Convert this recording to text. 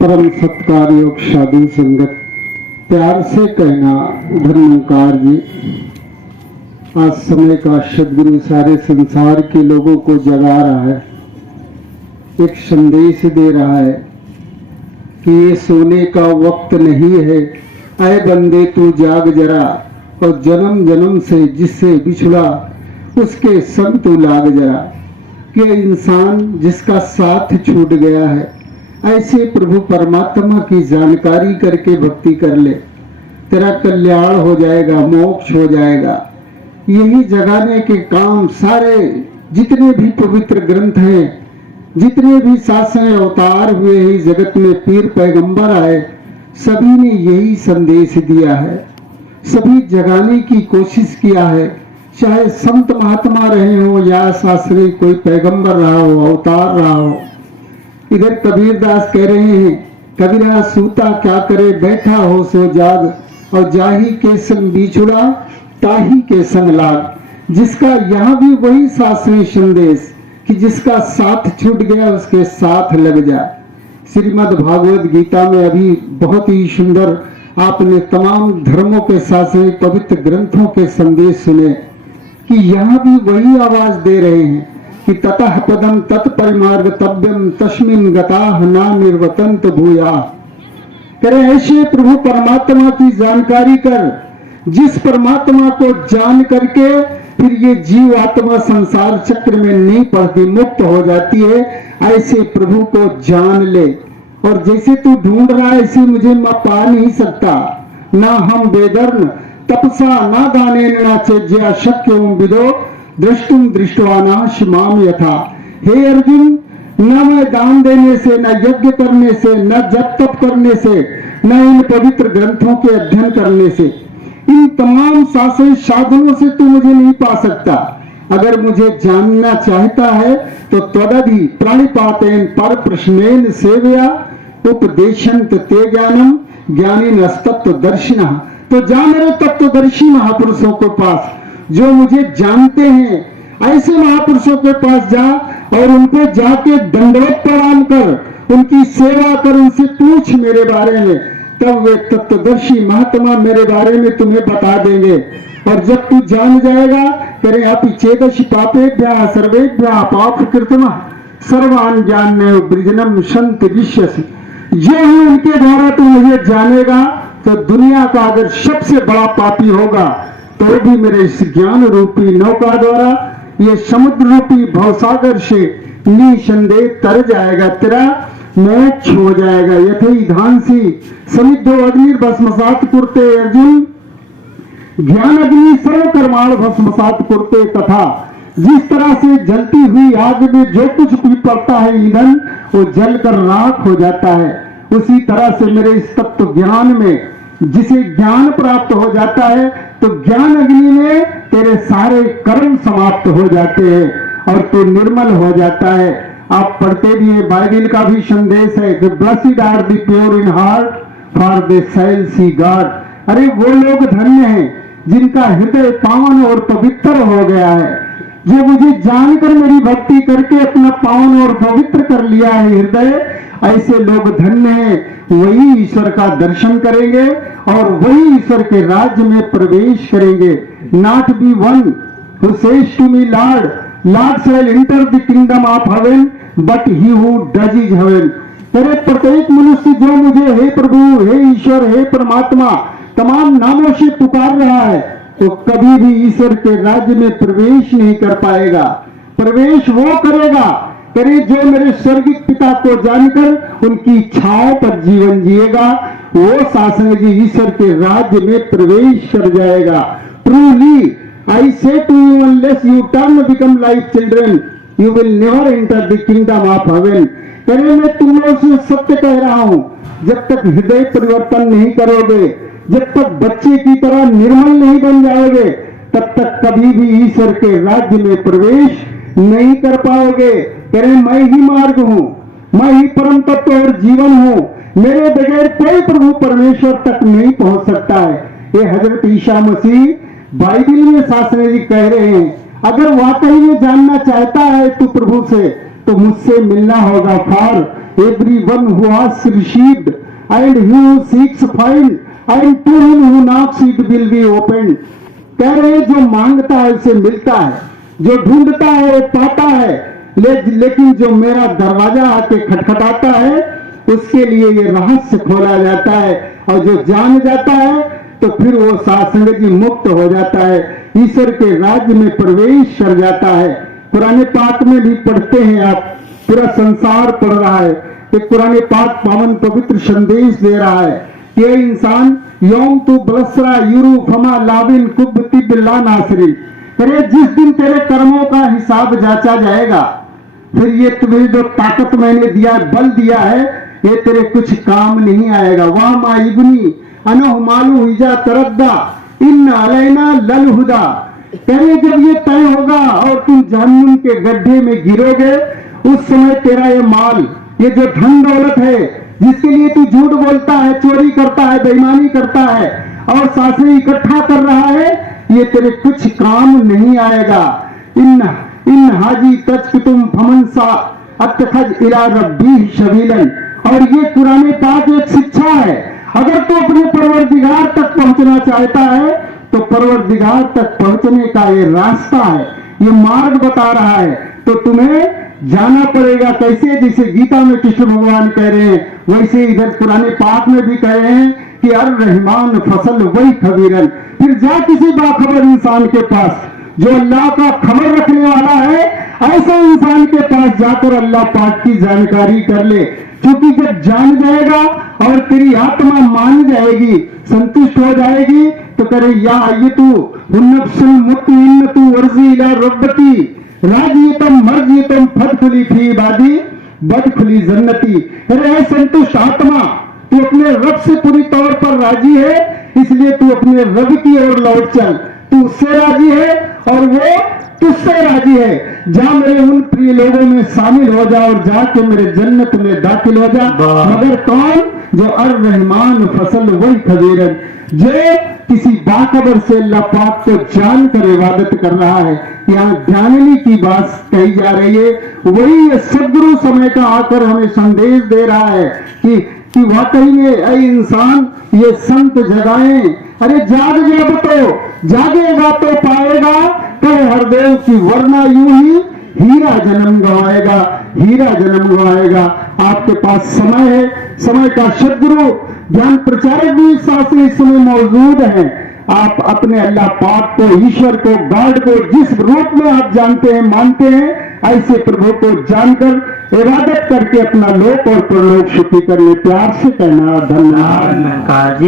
परम सत्कार योग साधु संगत, प्यार से कहना धर्मकार जी। आज समय का सदगुरु सारे संसार के लोगों को जगा रहा है, एक संदेश दे रहा है कि ये सोने का वक्त नहीं है। ऐ बंदे तू जाग जरा, और जन्म जन्म से जिससे बिछड़ा उसके संग तू लाग जरा। कि इंसान जिसका साथ छूट गया है, ऐसे प्रभु परमात्मा की जानकारी करके भक्ति कर ले, तेरा कल्याण हो जाएगा, मोक्ष हो जाएगा। यही जगाने के काम सारे जितने भी पवित्र ग्रंथ हैं, जितने भी शासन अवतार हुए ही जगत में पीर पैगंबर आए, सभी ने यही संदेश दिया है, सभी जगाने की कोशिश किया है। चाहे संत महात्मा रहे हो या शास्त्री कोई पैगंबर रहा हो, अवतार रहा हो। इधर कबीरदास कह रहे हैं, कबीरा सूता क्या करे बैठा हो सो जाग, और जाही के संग बिछुड़ा ताही के संग लाग। जिसका यहाँ भी वही शास्त्रीय संदेश कि जिसका साथ छूट गया उसके साथ लग जा। श्रीमद् भागवत गीता में अभी बहुत ही सुंदर आपने तमाम धर्मों के शास्त्रीय पवित्र ग्रंथों के संदेश सुने कि यहाँ भी वही आवाज दे रहे हैं कि ततः पदम तत्परिमार्गतव्यम तस्मिन् गताः न निर्वतन्त भूया। करे ऐसे प्रभु परमात्मा की जानकारी कर, जिस परमात्मा को जान करके फिर ये जीव आत्मा संसार चक्र में नहीं पड़ती, मुक्त हो जाती है। ऐसे प्रभु को जान ले, और जैसे तू ढूंढ रहा है ऐसे मुझे मैं पा नहीं सकता। ना हम वेदर्न तपसा ना दाने ना चेज्या शक्य विदो दृष्टुम दृष्टवानाश माम यथा। हे अर्जुन, न मैं दान देने से, न यज्ञ करने से, न जप तप करने से, न इन पवित्र ग्रंथों के अध्ययन करने से, इन तमाम शास्त्रीय साधनों से तू मुझे नहीं पा सकता। अगर मुझे जानना चाहता है तो त्वदधि प्रणिपातेन पर प्रश्नेन सेवया उपदेशंत ते ज्ञानम ज्ञानी नस्तत्व दर्शिनः। तो जा मेरे तत्वदर्शी महापुरुषों के पास जो मुझे जानते हैं, ऐसे महापुरुषों के पास जा और उनको जाके दंडवत प्रणाम कर, उनकी सेवा कर, उनसे पूछ मेरे बारे में। तब वे तत्वदर्शी महात्मा मेरे बारे में तुम्हें बता देंगे। और जब तू जान जाएगा, करे अपि चेदशि पापेभ्यः सर्वेभ्यः पाप कृतमः सर्वान् ज्ञानेन वृजनम संत विश्यसि। जो ही उनके द्वारा तू मुझे जानेगा, तो दुनिया का अगर सबसे बड़ा पापी होगा तो भी मेरे इस ज्ञान रूपी नौका द्वारा ये समुद्र रूपी भवसागर से निसंदेह तर जाएगा, तेरा मोक्ष हो जाएगा। यथई धांसी समिद्धो अग्नि भस्मसात कुरते अर्जुन, ज्ञान अग्नि सर्व कर्माण भस्मसात कुरते। तथा जिस तरह से जलती हुई आग में जो कुछ भी पड़ता है ईंधन, वो जलकर राख हो जाता है, उसी तरह से मेरे इस तत्व ज्ञान में जिसे ज्ञान प्राप्त हो जाता है, तो ज्ञान अग्नि में तेरे सारे कर्म समाप्त हो जाते हैं और तू निर्मल हो जाता है। आप पढ़ते भी है, बाइबल का भी संदेश है कि blessed are the pure in heart for they shall see God. अरे वो लोग धन्य हैं जिनका हृदय पावन और पवित्र हो गया है, जो मुझे जानकर मेरी भक्ति करके अपना पावन और पवित्र कर लिया है हृदय। ऐसे लोग धन्य हैं, वही ईश्वर का दर्शन करेंगे और वही ईश्वर के राज्य में प्रवेश करेंगे। Not be one who says to me Lord, Lord shall enter the kingdom of heaven, but he who does is heaven. तेरे प्रत्येक मनुष्य जो मुझे हे प्रभु, हे ईश्वर, हे परमात्मा तमाम नामों से पुकार रहा है, तो कभी भी ईश्वर के राज्य में प्रवेश नहीं कर पाएगा। प्रवेश वो करेगा करे जो मेरे स्वर्गीय पिता को जानकर उनकी इच्छाओं पर जीवन जिएगा, वो शासन जी ईश्वर के राज्य में प्रवेश कर जाएगा। Truly I say to you, unless you turn become like children you will never enter the kingdom of heaven. करे मैं तुम लोगों से सत्य कह रहा हूं, जब तक हृदय परिवर्तन नहीं करोगे, जब तक बच्चे की तरह निर्मल नहीं बन जाओगे, तब तक कभी भी ईश्वर के राज्य में प्रवेश नहीं कर पाओगे। करे मैं ही मार्ग हूं, मैं ही परम तत्व और जीवन हूं, मेरे बगैर कोई प्रभु परमेश्वर तक नहीं पहुंच सकता है। ये हजरत ईसा मसीह बाइबल में शास्त्री जी कह रहे हैं, अगर वाकई में जानना चाहता है तू प्रभु से, तो मुझसे मिलना होगा। For everyone who has received, and he who seeks find, and to him who knocks it will be opened. कह रहे जो मांगता है उसे मिलता है, जो ढूंढता है वो पाता है, लेकिन जो मेरा दरवाजा आके खटखटाता है उसके लिए ये रहस्य खोला जाता है, और जो जान जाता है तो फिर वो साधु जी मुक्त हो जाता है, ईश्वर के राज्य में प्रवेश कर जाता है। कुरान पाक में भी पढ़ते हैं आप, पूरा संसार पढ़ रहा है, कि कुरान पाक पावन पवित्र संदेश दे रहा है कि ये इंसान यौम तू बलसरा यूरू फमा लाबिन कुब्बती बिल्ला नासरी, अरे जिस दिन तेरे कर्मों का हिसाब जांचा जाएगा, फिर ये तुम्हें जो ताकत मैंने दिया, बल दिया है, ये तेरे कुछ काम नहीं आएगा। वाह माइबनी अनह मालू हिजा तरद्दा इन अलैना लल हुदा, कहे जब ये तय होगा और तुम जहन्नुम के गड्ढे में गिरोगे, उस समय तेरा ये माल, ये जो धन दौलत है जिसके लिए तू झूठ बोलता है, चोरी करता है, बेईमानी करता है और सासे इकट्ठा कर रहा है, ये तेरे कुछ काम नहीं आएगा। इन हाजी तच तुम फमनसा अतखज इला रब्बी शबीलन, और ये कुरान पाक एक शिक्षा है। अगर तू अपने परवरदिगार तक पहुंचना चाहता है तो परवरदिगार तक पहुंचने का ये रास्ता है, ये मार्ग बता रहा है, तो तुम्हें जाना पड़ेगा। कैसे? जैसे गीता में कृष्ण भगवान कह रहे हैं, वैसे इधर पुराने पाक में भी कह रहे हैं कि अर रहमान फसल वही खबीरन। फिर जा किसी बाखबर इंसान के पास जो अल्लाह का खबर रखने वाला है, ऐसे इंसान के पास जाकर अल्लाह पाक की जानकारी कर ले, क्योंकि जब जान जाएगा और तेरी आत्मा मान जाएगी, संतुष्ट हो जाएगी, तो करे या ये तू हुन्नफ्सुल मुत्मइन्नतु वर्जी इला रब्बती राजियतम मर्जियतम फदखुली फी इबादी बदखुली जन्नती। अरे संतुष्ट आत्मा, तू अपने रब से पूरी तौर पर राजी है, इसलिए तू अपने रब की ओर लौट चल, तू उससे राजी है और वो तुझसे राजी है। जा मेरे उन प्रिय लोगों में शामिल हो जा और जाके मेरे जन्नत में दाखिल हो जा। मगर कौन? जो अर रहमान फसल वही खबीरन, जो किसी बाखबर से अल्लाह पाक को जानकर इबादत कर रहा है। यहाँ जानने की बात कही जा रही है, वही सदगुरु समय का आकर हमें संदेश दे रहा है कि वाकई में ऐ इंसान ये संत जगाएं, अरे जाग जब तो जागेगा तो पाएगा, कहे हरदेव की वरना यूं ही हीरा जन्म गवाएगा, हीरा जन्म गवाएगा। आपके पास समय है, समय का सदगुरु ज्ञान प्रचारक भी शास्त्री इस समय मौजूद हैं। आप अपने अल्लाह पाक को, ईश्वर को, गॉड को जिस रूप में आप जानते हैं, मानते हैं, ऐसे प्रभु को जानकर इबादत करके अपना लोक और परलोक सुखी करने प्यार से कहना धन्यवाद।